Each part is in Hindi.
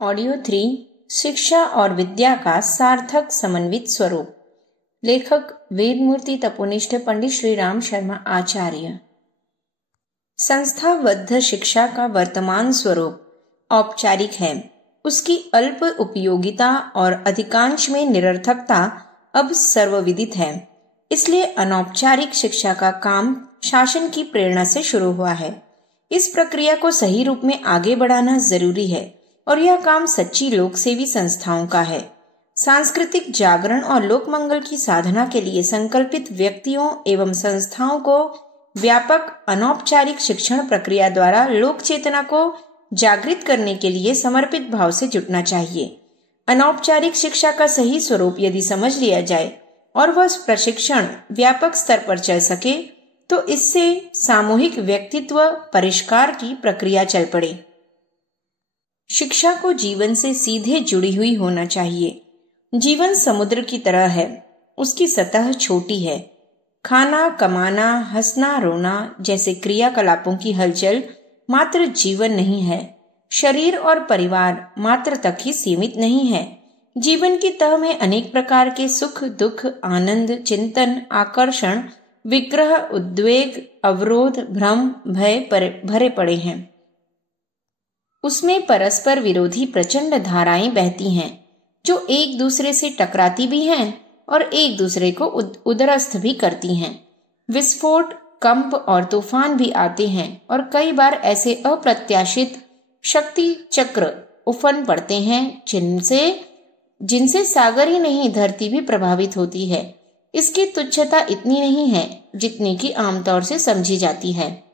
ऑडियो 3 शिक्षा और विद्या का सार्थक समन्वित स्वरूप। लेखक वेदमूर्ति तपोनिष्ठ पंडित श्री राम शर्मा आचार्य। संस्थाबद्ध शिक्षा का वर्तमान स्वरूप औपचारिक है। उसकी अल्प उपयोगिता और अधिकांश में निरर्थकता अब सर्वविदित है। इसलिए अनौपचारिक शिक्षा का काम शासन की प्रेरणा से शुरू हुआ है। इस प्रक्रिया को सही रूप में आगे बढ़ाना जरूरी है और यह काम सच्ची लोक सेवी संस्थाओं का है। सांस्कृतिक जागरण और लोक मंगल की साधना के लिए संकल्पित व्यक्तियों एवं संस्थाओं को व्यापक अनौपचारिक शिक्षण प्रक्रिया द्वारा लोक चेतना को जागृत करने के लिए समर्पित भाव से जुटना चाहिए। अनौपचारिक शिक्षा का सही स्वरूप यदि समझ लिया जाए और वह प्रशिक्षण व्यापक स्तर पर चल सके तो इससे सामूहिक व्यक्तित्व परिष्कार की प्रक्रिया चल पड़े। शिक्षा को जीवन से सीधे जुड़ी हुई होना चाहिए। जीवन समुद्र की तरह है, उसकी सतह छोटी है। खाना, कमाना, हंसना, रोना जैसे क्रियाकलापों की हलचल मात्र जीवन नहीं है। शरीर और परिवार मात्र तक ही सीमित नहीं है। जीवन की तह में अनेक प्रकार के सुख, दुख, आनंद, चिंतन, आकर्षण, विग्रह, उद्वेग, अवरोध, भ्रम, भय भरे पड़े हैं। उसमें परस्पर विरोधी प्रचंड धाराएं बहती हैं, जो एक दूसरे से टकराती भी हैं और एक दूसरे को उदरस्थ भी करती हैं। विस्फोट, कंप और तूफान भी आते हैं और कई बार ऐसे अप्रत्याशित शक्ति चक्र उफन पड़ते हैं जिनसे सागर ही नहीं धरती भी प्रभावित होती है। इसकी तुच्छता इतनी नहीं है जितनी कि आमतौर से समझी जाती है।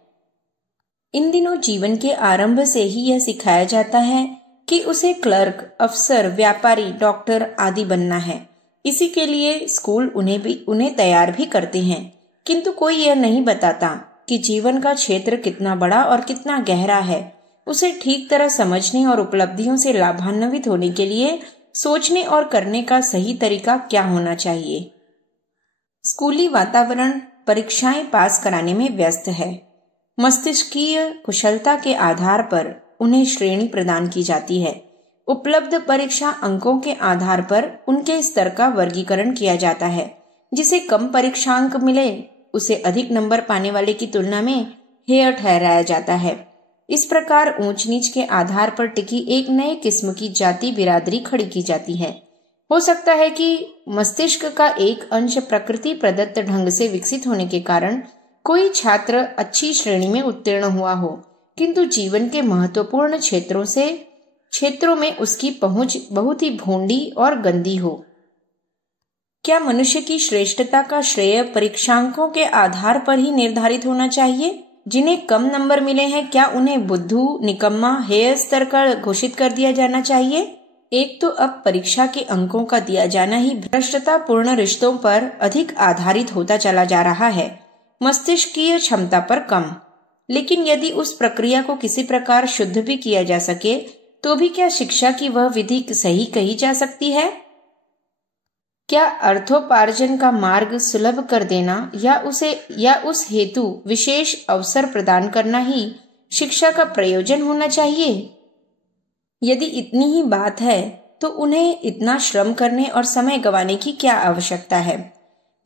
इन दिनों जीवन के आरंभ से ही यह सिखाया जाता है कि उसे क्लर्क, अफसर, व्यापारी, डॉक्टर आदि बनना है। इसी के लिए स्कूल उन्हें तैयार भी करते हैं, किंतु कोई यह नहीं बताता कि जीवन का क्षेत्र कितना बड़ा और कितना गहरा है। उसे ठीक तरह समझने और उपलब्धियों से लाभान्वित होने के लिए सोचने और करने का सही तरीका क्या होना चाहिए। स्कूली वातावरण परीक्षाएं पास कराने में व्यस्त है। मस्तिष्कीय कुशलता के आधार पर उन्हें श्रेणी प्रदान की जाती है। उपलब्ध परीक्षा अंकों के आधार पर उनके स्तर का वर्गीकरण किया जाता है। जिसे कम परीक्षांक मिले उसे अधिक नंबर पाने वाले की तुलना में हेय ठहराया जाता है। इस प्रकार ऊंच नीच के आधार पर टिकी एक नए किस्म की जाति बिरादरी खड़ी की जाती है। हो सकता है कि मस्तिष्क का एक अंश प्रकृति प्रदत्त ढंग से विकसित होने के कारण कोई छात्र अच्छी श्रेणी में उत्तीर्ण हुआ हो, किंतु जीवन के महत्वपूर्ण क्षेत्रों में उसकी पहुंच बहुत ही भोंडी और गंदी हो। क्या मनुष्य की श्रेष्ठता का श्रेय परीक्षांकों के आधार पर ही निर्धारित होना चाहिए? जिन्हें कम नंबर मिले हैं, क्या उन्हें बुद्धू, निकम्मा, हेय स्तर का घोषित कर दिया जाना चाहिए? एक तो अब परीक्षा के अंकों का दिया जाना ही भ्रष्टता पूर्ण रिश्तों पर अधिक आधारित होता चला जा रहा है, मस्तिष्कीय क्षमता पर कम। लेकिन यदि उस प्रक्रिया को किसी प्रकार शुद्ध भी किया जा सके तो भी क्या शिक्षा की वह विधि सही कही जा सकती है? क्या अर्थोपार्जन का मार्ग सुलभ कर देना या उस हेतु विशेष अवसर प्रदान करना ही शिक्षा का प्रयोजन होना चाहिए? यदि इतनी ही बात है तो उन्हें इतना श्रम करने और समय गंवाने की क्या आवश्यकता है?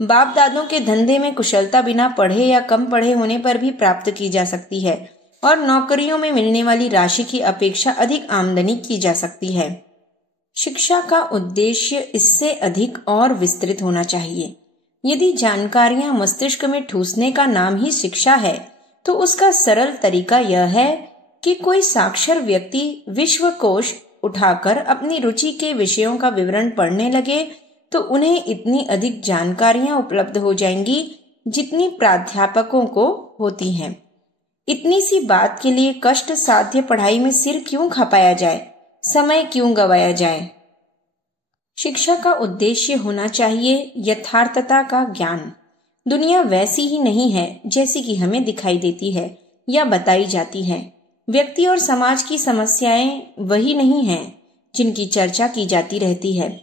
बाप दादों के धंधे में कुशलता बिना पढ़े या कम पढ़े होने पर भी प्राप्त की जा सकती है और नौकरियों में मिलने वाली राशि की अपेक्षा अधिक आमदनी की जा सकती है। शिक्षा का उद्देश्य इससे अधिक और विस्तृत होना चाहिए। यदि जानकारियां मस्तिष्क में ठूसने का नाम ही शिक्षा है तो उसका सरल तरीका यह है कि कोई साक्षर व्यक्ति विश्वकोश उठाकर अपनी रुचि के विषयों का विवरण पढ़ने लगे तो उन्हें इतनी अधिक जानकारियां उपलब्ध हो जाएंगी जितनी प्राध्यापकों को होती हैं। इतनी सी बात के लिए कष्ट साध्य पढ़ाई में सिर क्यों खपाया जाए, समय क्यों गवाया जाए? शिक्षा का उद्देश्य होना चाहिए यथार्थता का ज्ञान। दुनिया वैसी ही नहीं है जैसी कि हमें दिखाई देती है या बताई जाती है। व्यक्ति और समाज की समस्याएं वही नहीं हैं जिनकी चर्चा की जाती रहती है।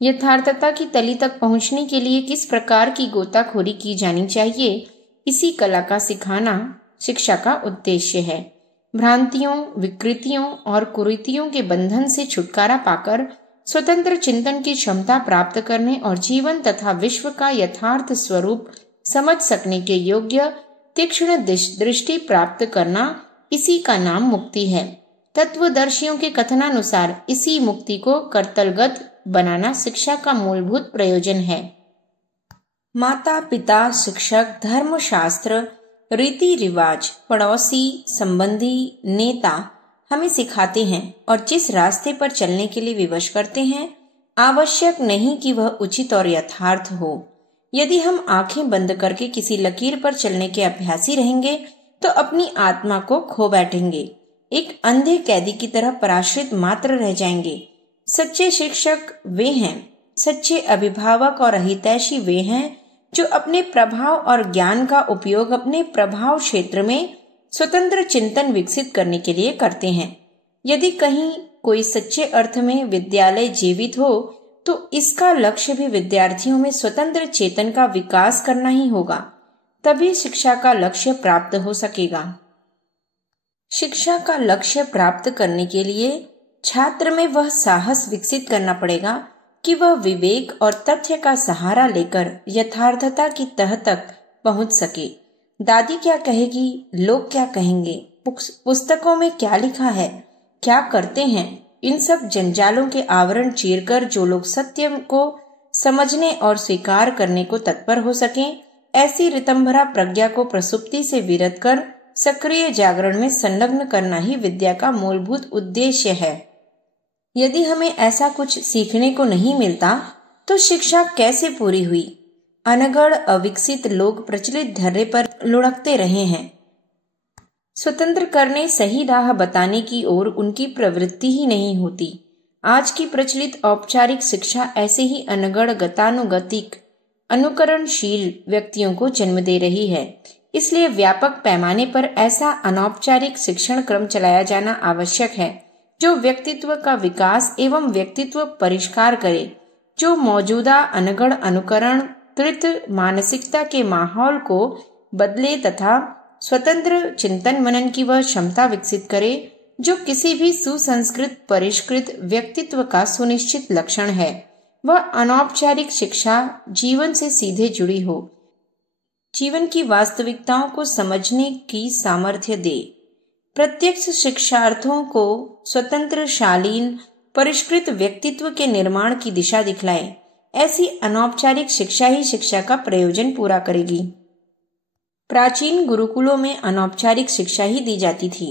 यथार्थता की तली तक पहुंचने के लिए किस प्रकार की गोताखोरी की जानी चाहिए, इसी कला का सिखाना शिक्षा का उद्देश्य है। भ्रांतियों, विकृतियों और कुरीतियों के बंधन से छुटकारा पाकर स्वतंत्र चिंतन की क्षमता प्राप्त करने और जीवन तथा विश्व का यथार्थ स्वरूप समझ सकने के योग्य तीक्ष्ण दृष्टि प्राप्त करना, इसी का नाम मुक्ति है। तत्वदर्शियों के कथनानुसार इसी मुक्ति को कर्तलगत बनाना शिक्षा का मूलभूत प्रयोजन है। माता पिता, शिक्षक, धर्मशास्त्र, रीति रिवाज, पड़ोसी, संबंधी, नेता हमें सिखाते हैं और जिस रास्ते पर चलने के लिए विवश करते हैं, आवश्यक नहीं कि वह उचित और यथार्थ हो। यदि हम आंखें बंद करके किसी लकीर पर चलने के अभ्यासी रहेंगे तो अपनी आत्मा को खो बैठेंगे, एक अंधे कैदी की तरह पराश्रित मात्र रह जाएंगे। सच्चे शिक्षक वे हैं, सच्चे अभिभावक और हितैषी वे हैं जो अपने प्रभाव और ज्ञान का उपयोग अपने प्रभाव क्षेत्र में स्वतंत्र चिंतन विकसित करने के लिए करते हैं। यदि कहीं कोई सच्चे अर्थ में विद्यालय जीवित हो तो इसका लक्ष्य भी विद्यार्थियों में स्वतंत्र चेतन का विकास करना ही होगा, तभी शिक्षा का लक्ष्य प्राप्त हो सकेगा। शिक्षा का लक्ष्य प्राप्त करने के लिए छात्र में वह साहस विकसित करना पड़ेगा कि वह विवेक और तथ्य का सहारा लेकर यथार्थता की तह तक पहुंच सके। दादी क्या कहेगी, लोग क्या कहेंगे, पुस्तकों में क्या लिखा है, क्या करते हैं, इन सब जंजालों के आवरण चीरकर जो लोग सत्य को समझने और स्वीकार करने को तत्पर हो सकें, ऐसी ऋतंभरा प्रज्ञा को प्रसुप्ति से विरत कर सक्रिय जागरण में संलग्न करना ही विद्या का मूलभूत उद्देश्य है। यदि हमें ऐसा कुछ सीखने को नहीं मिलता तो शिक्षा कैसे पूरी हुई? अनगढ़ अविकसित लोग प्रचलित धर्रे पर लुढ़कते रहे हैं। स्वतंत्र करने, सही राह बताने की ओर उनकी प्रवृत्ति ही नहीं होती। आज की प्रचलित औपचारिक शिक्षा ऐसे ही अनगढ़, गतानुगतिक, अनुकरणशील व्यक्तियों को जन्म दे रही है। इसलिए व्यापक पैमाने पर ऐसा अनौपचारिक शिक्षण क्रम चलाया जाना आवश्यक है जो व्यक्तित्व का विकास एवं व्यक्तित्व परिष्कार करे, जो मौजूदा अनगढ़ अनुकरण कृत मानसिकता के माहौल को बदले तथा स्वतंत्र चिंतन मनन की वह क्षमता विकसित करे जो किसी भी सुसंस्कृत परिष्कृत व्यक्तित्व का सुनिश्चित लक्षण है। वह अनौपचारिक शिक्षा जीवन से सीधे जुड़ी हो, जीवन की वास्तविकताओं को समझने की सामर्थ्य दे, प्रत्यक्ष शिक्षार्थों को स्वतंत्र, शालीन, परिष्कृत व्यक्तित्व के निर्माण की दिशा दिखलाए। ऐसी अनौपचारिक शिक्षा ही शिक्षा का प्रयोजन पूरा करेगी। प्राचीन गुरुकुलों में अनौपचारिक शिक्षा ही दी जाती थी।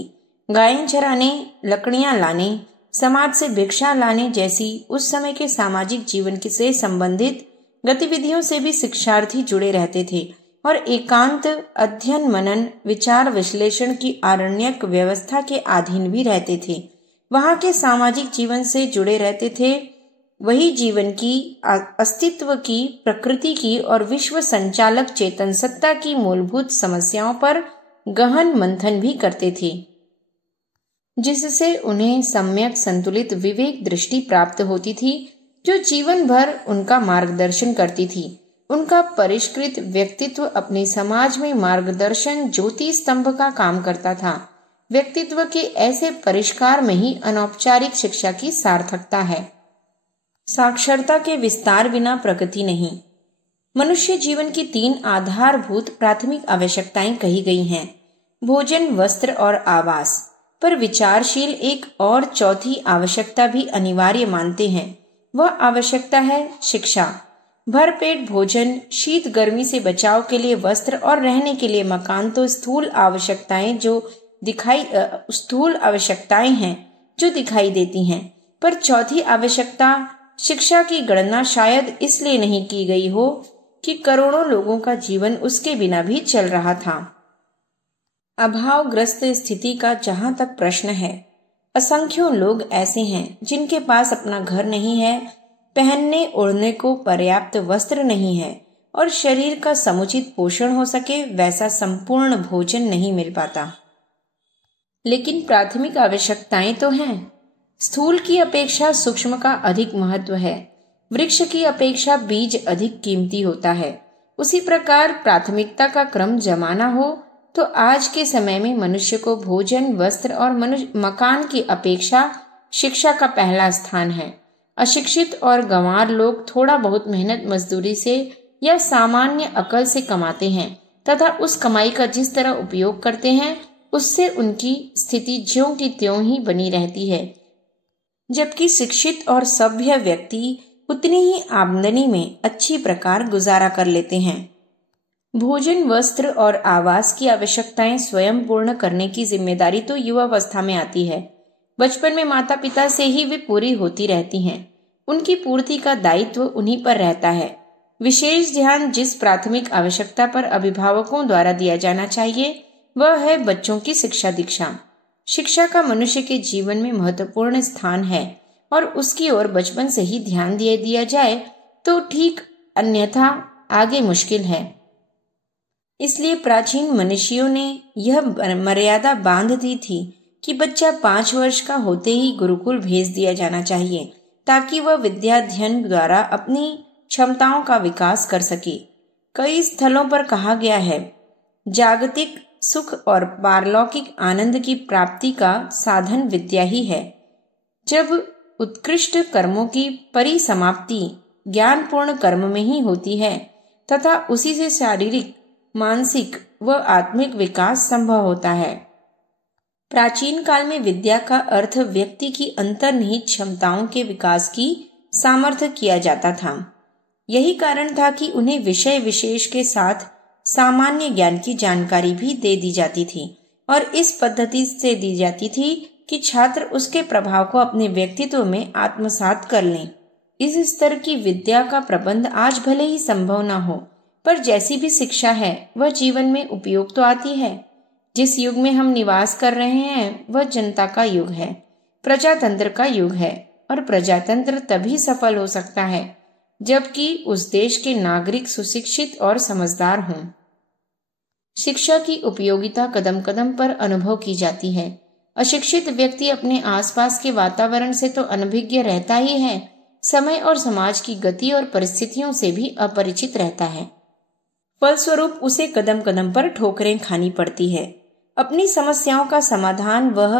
गायें चराने, लकड़ियां लाने, समाज से भिक्षा लाने जैसी उस समय के सामाजिक जीवन से संबंधित गतिविधियों से भी शिक्षार्थी जुड़े रहते थे और एकांत अध्ययन, मनन, विचार विश्लेषण की आरण्यक व्यवस्था के अधीन भी रहते थे। वहां के सामाजिक जीवन से जुड़े रहते थे, वही जीवन की, अस्तित्व की, प्रकृति की और विश्व संचालक चेतन सत्ता की मूलभूत समस्याओं पर गहन मंथन भी करते थे, जिससे उन्हें सम्यक संतुलित विवेक दृष्टि प्राप्त होती थी जो जीवन भर उनका मार्गदर्शन करती थी। उनका परिष्कृत व्यक्तित्व अपने समाज में मार्गदर्शन ज्योति स्तंभ का काम करता था। व्यक्तित्व के ऐसे परिष्कार में ही अनौपचारिक शिक्षा की सार्थकता है। साक्षरता के विस्तार बिना प्रगति नहीं। मनुष्य जीवन की 3 आधारभूत प्राथमिक आवश्यकताएं कही गई हैं, भोजन, वस्त्र और आवास। पर विचारशील एक और चौथी आवश्यकता भी अनिवार्य मानते हैं। वह आवश्यकता है शिक्षा। भरपेट भोजन, शीत गर्मी से बचाव के लिए वस्त्र और रहने के लिए मकान तो स्थूल आवश्यकताएं हैं जो दिखाई देती हैं, पर चौथी आवश्यकता शिक्षा की गणना शायद इसलिए नहीं की गई हो कि करोड़ों लोगों का जीवन उसके बिना भी चल रहा था। अभावग्रस्त स्थिति का जहां तक प्रश्न है, असंख्यों लोग ऐसे हैं जिनके पास अपना घर नहीं है, पहनने ओढ़ने को पर्याप्त वस्त्र नहीं है और शरीर का समुचित पोषण हो सके वैसा संपूर्ण भोजन नहीं मिल पाता। लेकिन प्राथमिक आवश्यकताएं तो हैं। स्थूल की अपेक्षा सूक्ष्म का अधिक महत्व है। वृक्ष की अपेक्षा बीज अधिक कीमती होता है। उसी प्रकार प्राथमिकता का क्रम जमाना हो तो आज के समय में मनुष्य को भोजन, वस्त्र और मकान की अपेक्षा शिक्षा का पहला स्थान है। अशिक्षित और गंवार लोग थोड़ा बहुत मेहनत मजदूरी से या सामान्य अकल से कमाते हैं तथा उस कमाई का जिस तरह उपयोग करते हैं उससे उनकी स्थिति ज्यों की त्यों ही बनी रहती है, जबकि शिक्षित और सभ्य व्यक्ति उतनी ही आमदनी में अच्छी प्रकार गुजारा कर लेते हैं। भोजन, वस्त्र और आवास की आवश्यकताएं स्वयं पूर्ण करने की जिम्मेदारी तो युवावस्था में आती है। बचपन में माता पिता से ही वे पूरी होती रहती हैं। उनकी पूर्ति का दायित्व उन्हीं पर रहता है। विशेष ध्यान जिस प्राथमिक आवश्यकता पर अभिभावकों द्वारा दिया जाना चाहिए वह है बच्चों की शिक्षा दीक्षा। शिक्षा का मनुष्य के जीवन में महत्वपूर्ण स्थान है और उसकी ओर बचपन से ही ध्यान दिया जाए तो ठीक, अन्यथा आगे मुश्किल है। इसलिए प्राचीन मनीषियों ने यह मर्यादा बांध दी थी कि बच्चा 5 वर्ष का होते ही गुरुकुल भेज दिया जाना चाहिए ताकि वह विद्याध्ययन द्वारा अपनी क्षमताओं का विकास कर सके। कई स्थलों पर कहा गया है, जागतिक सुख और पारलौकिक आनंद की प्राप्ति का साधन विद्या ही है। जब उत्कृष्ट कर्मों की परिसमाप्ति ज्ञानपूर्ण कर्म में ही होती है तथा उसी से शारीरिक, मानसिक व आत्मिक विकास संभव होता है। प्राचीन काल में विद्या का अर्थ व्यक्ति की अंतर्निहित क्षमताओं के विकास की सामर्थ्य किया जाता था। यही कारण था कि उन्हें विषय विशेष के साथ सामान्य ज्ञान की जानकारी भी दे दी जाती थी और इस पद्धति से दी जाती थी कि छात्र उसके प्रभाव को अपने व्यक्तित्व में आत्मसात कर लें। इस स्तर की विद्या का प्रबंध आज भले ही संभव न हो, पर जैसी भी शिक्षा है वह जीवन में उपयोग तो आती है। जिस युग में हम निवास कर रहे हैं वह जनता का युग है, प्रजातंत्र का युग है और प्रजातंत्र तभी सफल हो सकता है जबकि उस देश के नागरिक सुशिक्षित और समझदार हों। शिक्षा की उपयोगिता कदम कदम पर अनुभव की जाती है। अशिक्षित व्यक्ति अपने आसपास के वातावरण से तो अनभिज्ञ रहता ही है, समय और समाज की गति और परिस्थितियों से भी अपरिचित रहता है। फलस्वरूप उसे कदम कदम पर ठोकरें खानी पड़ती है। अपनी समस्याओं का समाधान वह